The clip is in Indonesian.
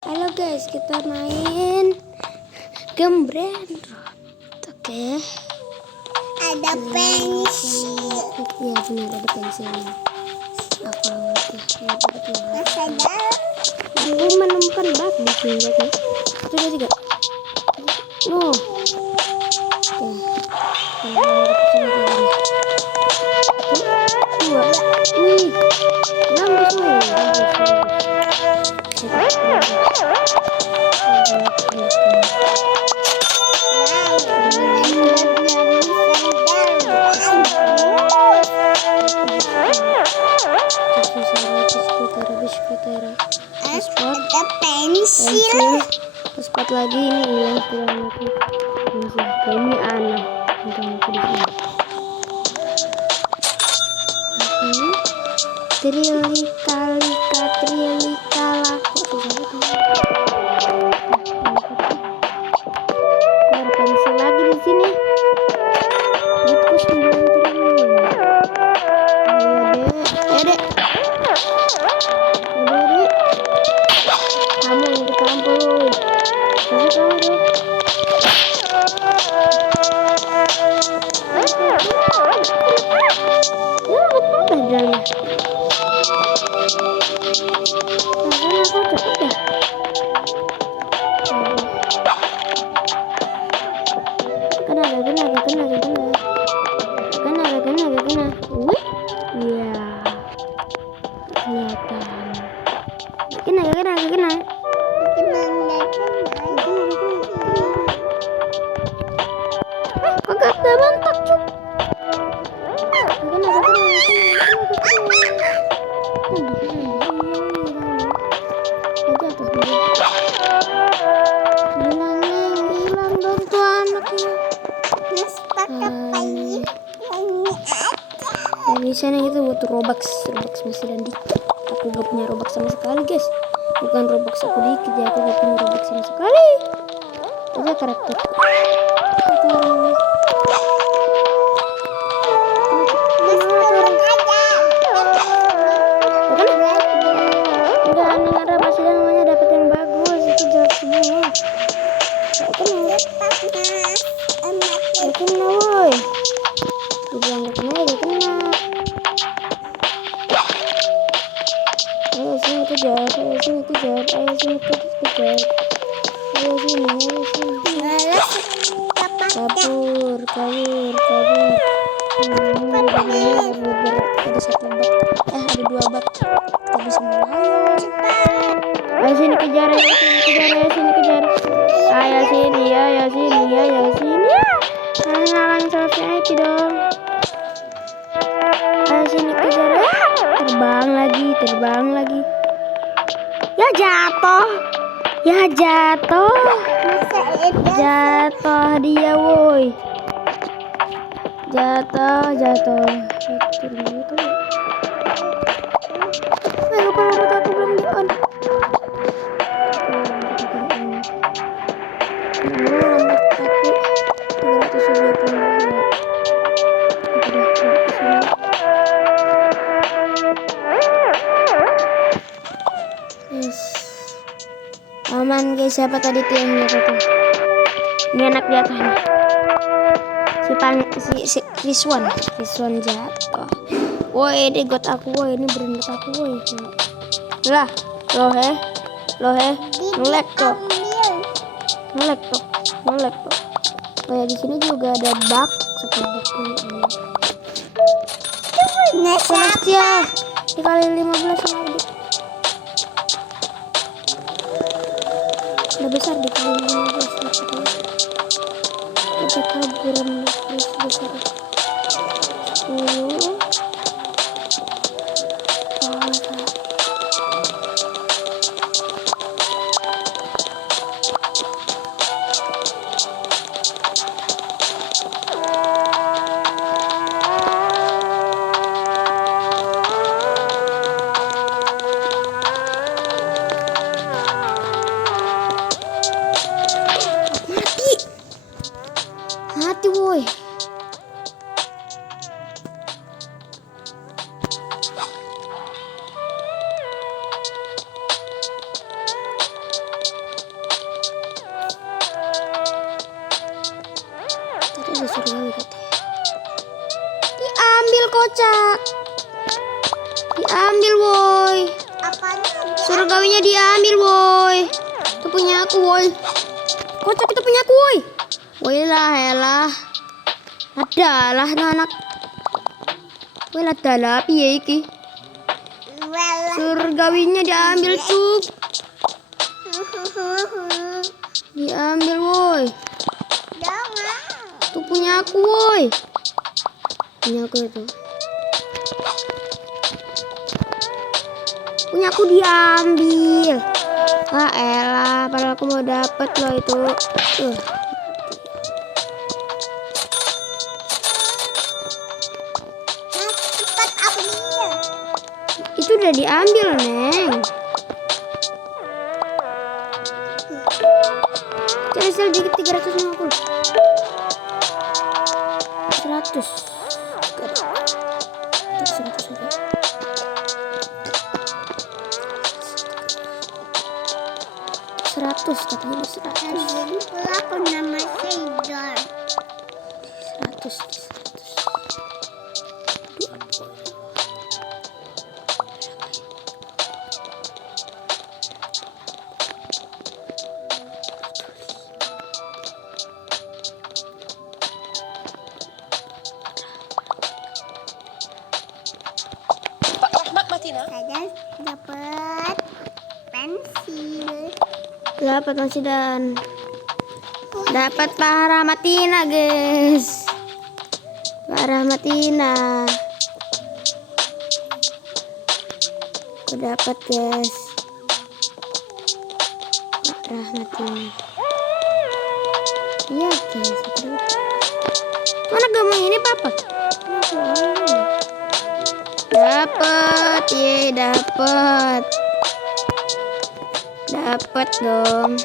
Halo guys, kita main game Brainrot. Oke. Ada pensil. Iya benar, ada pensilnya. Aku aku menemukan bug di sini guys. Sudah juga. No. Wih, bagus nih. Ada pensil. Spot lagi ini hilang pulang aku. Ini aneh. Trilikala. Ada pensil lagi di sini. Itu 9 triliun. Ayo dek. Kamu yang ditampol. Masuk kamu deh. Padahal aku cepet ya. Kena. Wih, iya. Kelihatan. Kena. Kagak ada mantap cuk. Hilang dong tuh anaknya. Bisa nih itu butuh Robux masih dan dikit. Aku gak punya Robux sama sekali guys. Bukan Robux aku dikit ya, aku gak punya Robux sama sekali. Aja karakter. Ada satu bak, ada 2 bak. Kita bisa menang. Ayo sini kejar. Ayo sini. Halang selesai itu dong. Ayo sini kejar. Terbang lagi. Ya jatuh. Jatuh dia woi. Jatuh. Aku belum di on. Aman guys, siapa tadi tuh yang jatuh tuh? Ini anak jatuh nih. Si Rizwan jatuh. Woi, ini got aku woi, ini berendut aku woi. Lah, loh ngelek tuh. Oh ya, di sini juga ada bug seperti ini. Celestia dikali 15 sama adik. Udah besar dikali 15 kita kaburan terus besar 10. Mati woi. ada surgawi katanya. Diambil kocak. Diambil woi. Apanya? Surgawinya diambil woi. Itu punya aku woi. Kocak itu punya aku woi. Woi lah elah. Adalah no anak. Woi lah dalah piye iki? Well, Surgawinya diambil cuk. Diambil woi. jangan. Itu punya aku woi. Punya aku itu. Punya aku diambil. Ah elah, padahal aku mau dapet loh itu. Mas, cepat ambil. Itu udah diambil, Neng. Cari sel dikit 350. 100. 100 aja. 100 katanya 100. Jadi pelaku nama Sailor. 100. Pak Rahmat Matina. Saya dapat pensil. Dapat masih dan dapat Pak Rahmatina, guys. Pak Rahmatina. Aku dapat, guys. Pak Rahmatina. Iya, guys. Mana gambar ini, Papa? Dapat, ye, dapat. Dapat dong.